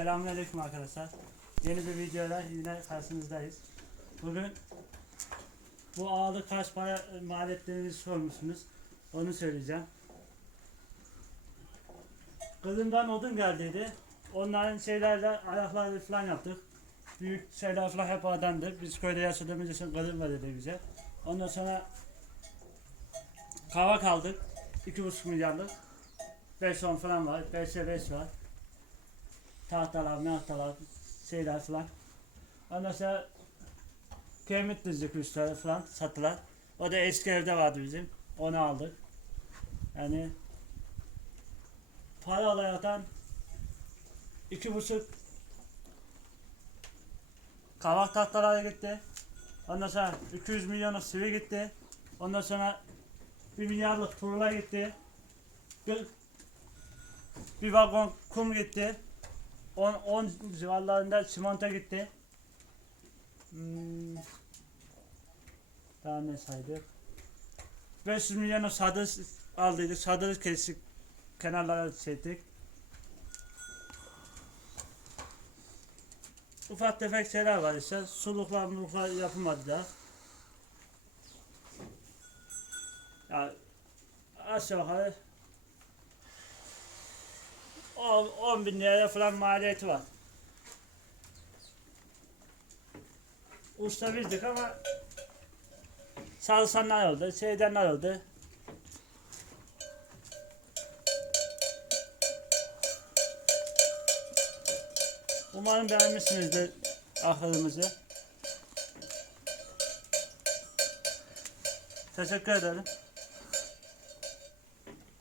Selamünaleyküm arkadaşlar. Yeni bir videoyla yine karşınızdayız. Bugün bu ağlı kaç para maliyetlerini sormuşsunuz. Onu söyleyeceğim. Kızımdan odun geldiydi. Onların şeylerle ayaklarını falan yaptık. Büyük şeyler falan hep adamdır. Biz köyde yaşadığımız için kızım var dedi bize. Ondan sonra kavak aldık. 2,5 milyarlık. 5-10 falan var. 5'e 5 var tahtalar, mehtalar, şeyler falan. Ondan sonra piramit dizdik üstleri falan satılar. O da eski evde vardı bizim. Onu aldık. Yani para olaraktan iki buçuk kavak tahtaları gitti. Ondan sonra 200 milyonluk sıvı gitti. Ondan sonra 1 milyarlık tuğla gitti. Bir, bir vagon kum gitti. 10 10 civarlarında çimento gitti. Hmm. Daha ne saydık? 500 milyonu sadır aldıydık. Sadır kesik kenarlara çektik. Ufak tefek şeyler var işte. Suluklar muluklar yapılmadı da. Ya aşağı yukarı 10, 10 bin liraya falan maliyeti var. Usta bizdik ama çalışanlar oldu, şeydenler oldu. Umarım beğenmişsinizdir ahırımızı. Teşekkür ederim.